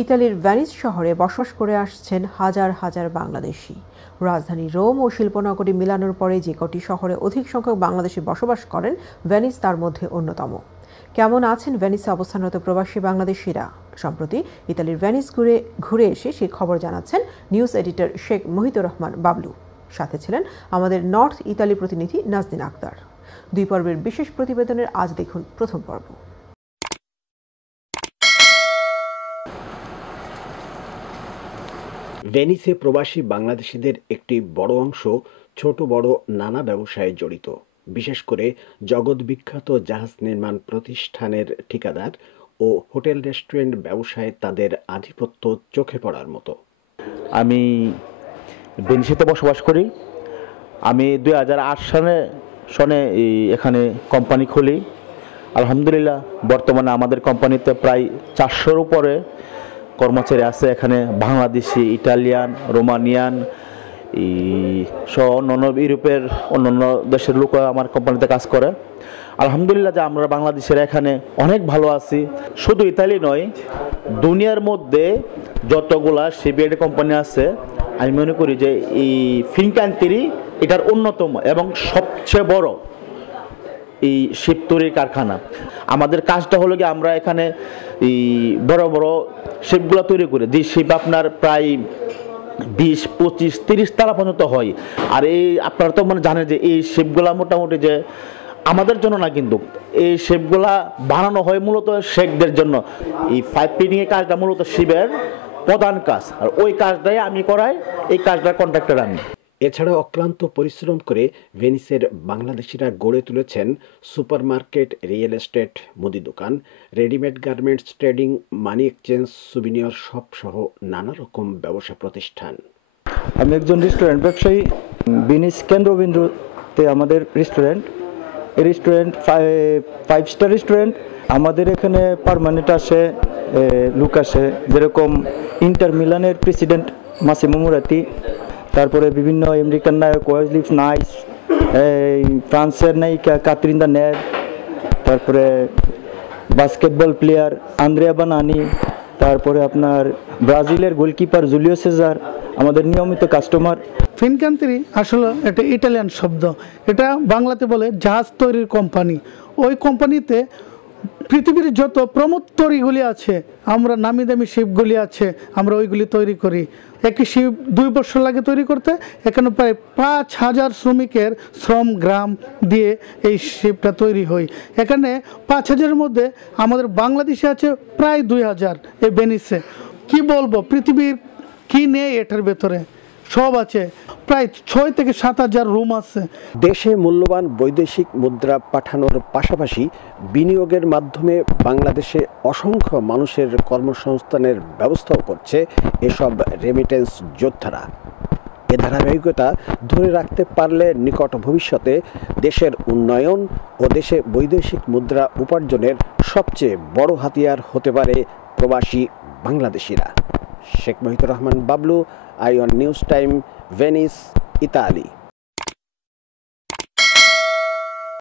ইতালির ভেনিস শহরে বসবাস করে আসছেন হাজার হাজার বাংলাদেশি। রাজধানী রোম ও শিল্পনগরী মিলানোর পরে যে কটি শহরে অধিক সংখ্যক বাংলাদেশি বসবাস করেন, ভেনিস তার মধ্যে অন্যতম। কেমন আছেন ভেনিসে অবস্থানরত প্রবাসী বাংলাদেশিরা? সম্প্রতি ইতালির ভেনিস ঘুরে এসে সেই খবর জানাচ্ছেন নিউজ এডিটর শেখ মহিতুর রহমান বাবলু। সাথে ছিলেন আমাদের নর্থ ইতালি প্রতিনিধি নাজদিন আক্তার। 2 পর্বের বিশেষ প্রতিবেদনের আজ দেখুন প্রথম পর্ব। ভেনিসে প্রবাসী বাংলাদেশিদের একটি বড় অংশ ছোট বড় নানা ব্যবসায়ে জড়িত, বিশেষ করে জগৎ বিখ্যাত জাহাজ নির্মাণ প্রতিষ্ঠানের ঠিকাদার ও হোটেল রেস্টুরেন্ট ব্যবসায়ে তাদের আধিপত্য চোখে পড়ার মতো। আমি ভেনিসেতে বসবাস করি। আমি 2008 সনে এখানে কোম্পানি খুলি। আলহামদুলিল্লাহ বর্তমানে আমাদের কোম্পানিতে প্রায় 400-র উপরে কর্মচারী আছে। এখানে বাংলাদেশি, ইটালিয়ান, রোমানিয়ান সহ অন্যান্য ইউরোপের অন্যান্য দেশের লোক আমার কোম্পানিতে কাজ করে। আলহামদুলিল্লাহ যে আমরা বাংলাদেশের এখানে অনেক ভালো আছি। শুধু ইতালি নয়, দুনিয়ার মধ্যে যতগুলা শিপইয়ার্ড কোম্পানি আছে, আমি মনে করি যে এই ফিনক্যান্তিরি এটার অন্যতম এবং সবচেয়ে বড় এই শিপ তৈরির কারখানা। আমাদের কাজটা হলো কি, আমরা এখানে এই বড় বড় শিপগুলো তৈরি করি। যে শিপ আপনার প্রায় 20, 25, 30 তালা পর্যন্ত হয়। আর এই আপনারা তো জানেন যে এই শিপগুলা মোটামুটি যে আমাদের জন্য না, কিন্তু এই শিপগুলা বানানো হয় মূলত শেখদের জন্য। এই 5 ফিটিংয়ের কাজটা মূলত শিপের প্রধান কাজ, আর ওই কাজটাই আমি করাই। এই কাজটার কন্ট্রাক্টর আমি। এছাড়া অক্লান্ত পরিশ্রম করে ভেনিসের বাংলাদেশিরা গড়ে তুলেছেন সুপারমার্কেট, রিয়েল এস্টেট, মুদি দোকান, readymade garments, trading, money exchange, souvenir shop সহ নানা রকম ব্যবসা প্রতিষ্ঠান। আমি একজন রেস্টুরেন্ট ব্যবসায়ী। ভেনিস কেন্দ্রবিন্দুতে আমাদের রেস্টুরেন্ট। এই রেস্টুরেন্ট 5 স্টার রেস্টুরেন্ট। আমাদের এখানে পার্মানেন্ট আসে লোক আসে, যেরকম ইন্টার মিলানের প্রেসিডেন্ট মাসিমো মোরাতি, তারপরে বিভিন্ন আমেরিকান নায়ক ওয়েসলি স্নাইডস, ফ্রান্সের নায়িকা কাতরিন দেনভ, তারপরে বাস্কেটবল প্লেয়ার আন্দ্রেয়া বানানি, তারপরে আপনার ব্রাজিলের গোলকিপার জুলিও সেজার আমাদের নিয়মিত কাস্টমার। ফিনক্যান্তিরি আসলে এটা ইটালিয়ান শব্দ। এটা বাংলাতে বলে জাহাজ তৈরির কোম্পানি। ওই কোম্পানিতে পৃথিবীর যত প্রমুখ তৈরিগুলি আছে, আমরা নামি দামি শিপগুলি আছে, আমরা ওইগুলি তৈরি করি। একটি শিপ 2 বছর লাগে তৈরি করতে। এখানে প্রায় 5000 শ্রমিকের শ্রম গ্রাম দিয়ে এই শিপটা তৈরি হয়। এখানে 5000-এর মধ্যে আমাদের বাংলাদেশে আছে প্রায় 2000। এই ভেনিসে কি বলবো, পৃথিবীর কি নেই এটার ভেতরে সব আছে। প্রায় 6 থেকে 7000 রুম আছে। দেশে মূল্যবান বৈদেশিক মুদ্রা পাঠানোর পাশাপাশি বিনিয়োগের মাধ্যমে বাংলাদেশে অসংখ্য মানুষের কর্মসংস্থানের ব্যবস্থাও করছে এসব রেমিটেন্স যোদ্ধারা। এ ধারাবাহিকতা ধরে রাখতে পারলে নিকট ভবিষ্যতে দেশের উন্নয়ন ও দেশে বৈদেশিক মুদ্রা উপার্জনের সবচেয়ে বড় হাতিয়ার হতে পারে প্রবাসী বাংলাদেশিরা। Sheikh Mohitur Rahman Bablu, আইওয়ান news time, Venice, Italy.